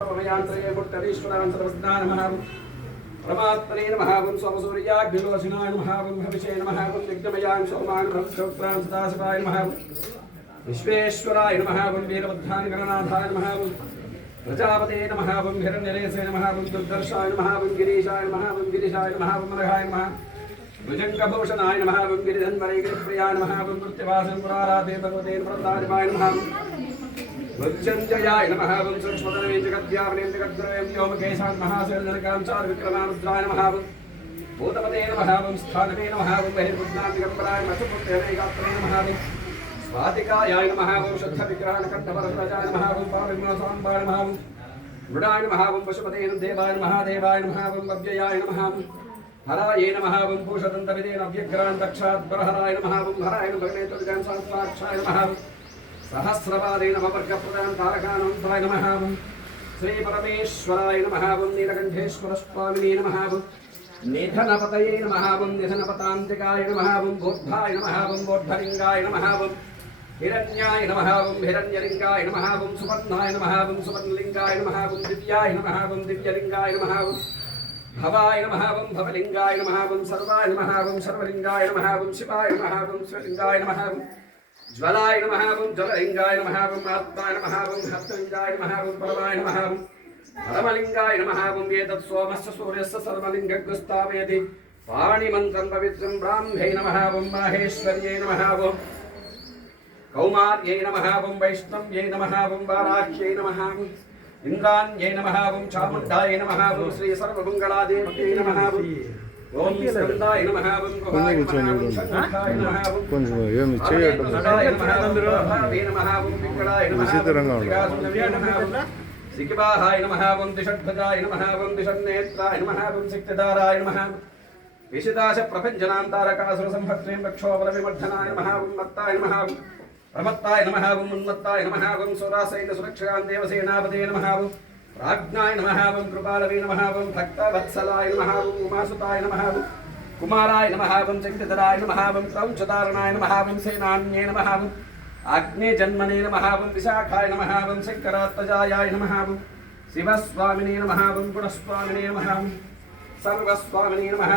సమయాంతరే ముట్టరీశ్వరాన్ సర్వజ్ఞాన మహావం పరమాత్మనే నమహావం సోమసూర్యాగ్నిలోచనాయ నమహావం భవిషే నమహావం విఘ్నమయాం సోమాన్ భక్తోక్రాం సదాశివాయ నమహావం విశ్వేశ్వరాయ నమహావం వీరభద్రాన్ గణనాథాయ నమహావం ప్రజాపతే నమహావం హిరణ్యరేసే నమహావం దుర్దర్శాయ నమహావం గిరీశాయ నమహావం గిరిశాయ నమహావం మరహాయ నమః భుజంగభూషణాయ నమహావం గిరిధన్వరే గిరిప్రియాయ నమహావం మృత్యవాసం పురారాధే భగవతే ప్రదానిమాయ నమహావం మృత్యుంజయాయ నమః వం సూక్ష్మతనమే జగద్వ్యాపనేం జగద్గురవేం వ్యోమకేశాన్ మహాశైలనకాంచార मृत्युञ्जयाय नमः। वंशक्ष्मदने जगद्यावनेन्द्रगद्रयं व्योमकेशान् महासननरकां चारुविक्रमारुद्राय नमः। भूतपते नमः वंस्थानपे नमः बहिर्बुद्धान्तिकम्बराय मचपुत्रेणैकात्रे नमः। स्वातिकायाय नमः वंशद्धविग्रहणकण्ठवरदजाय नमः पाविघ्नसाम्बाय नमः। मृडाय नमः वं देवाय नमः देवाय नमः वं अव्ययाय नमः। हराय नमः वं पूषदन्तविदेन अव्यग्रान्तक्षात् बरहराय नमः हराय भगने त्वजां नमः। సహస్రపాదే నమ వర్గప్రదాన్ తారకానంతాయ నమః. శ్రీ పరమేశ్వరాయ నమః. నీలకంఠేశ్వర స్వామిని నమః. వం నిధనపతయే నమః. నిధనపతాంతికాయ నమహావం బోద్ధాయ నమహావం బోద్ధలింగాయ నమహావం హిరణ్యాయ నమహావం హిరణ్యలింగాయ నమహావం సువర్ణాయ నమహావం సువర్ణలింగాయ నమహావం దివ్యాయ నమహావం దివ్యలింగాయ నమహావం భవాయ నమః. భవలింగాయ నమః. సర్వాయ నమః. సర్వలింగాయ నమః. శివాయ నమః. శివలింగాయ నమః. జ్వలాయ నమ ఓం జలలింగాయ నమ ఓం మహాత్మాయ హస్తలింగాయ నమ పరమాయ నమ పరమలింగాయ నమ ఓం సోమస్ సూర్యస్ సూర్యస్య సర్వలింగగ్రస్తావయతి పాణిమంత్రం పవిత్రం బ్రాహ్మే నమ ఓం మాహేశ్వర్యై నమ ఓం కౌమార్యై నమ ఓం వైష్ణవ్యై నమ ఓం వారాహ్యై నమ ఓం ఇంద్రాణ్యై ఓం చాముండాయ నమ ఓం శ్రీ సర్వమంగళాదేవ్యై నమ ఓం కొంచెం ఏమి చేయటం విచిత్రంగా ఉంది. సికిబాహాయ నమః వం దిషడ్భజాయ నమః వం దిషన్నేత్రాయ నమః వం శక్తిదారాయ నమః విశిదాశ ప్రపంచనాంతారకాసుర సంభక్త్రేం రక్షోబల విమర్ధనాయ నమః మత్తాయ నమః ప్రమత్తాయ నమః ఉన్మత్తాయ నమః సురాసైన సురక్షాన్ దేవసేనాపతే నమః రాజ్ఞాయ నమః వం కృపాలవే నమః వం భక్తవత్సలాయ నమః వం ఉమాసుతాయ నమః వం కుమారాయ నమః వం శక్తిధరాయ నమః వం క్రౌంచదారణాయ నమః వం సేనాన్యే నమః వం అగ్నే జన్మనే నమః వం విశాఖాయ నమః వం శంకరాత్మజాయాయ నమః వం శివస్వామినే నమః వం గుణస్వామినే నమః వం సర్వస్వామినే నమః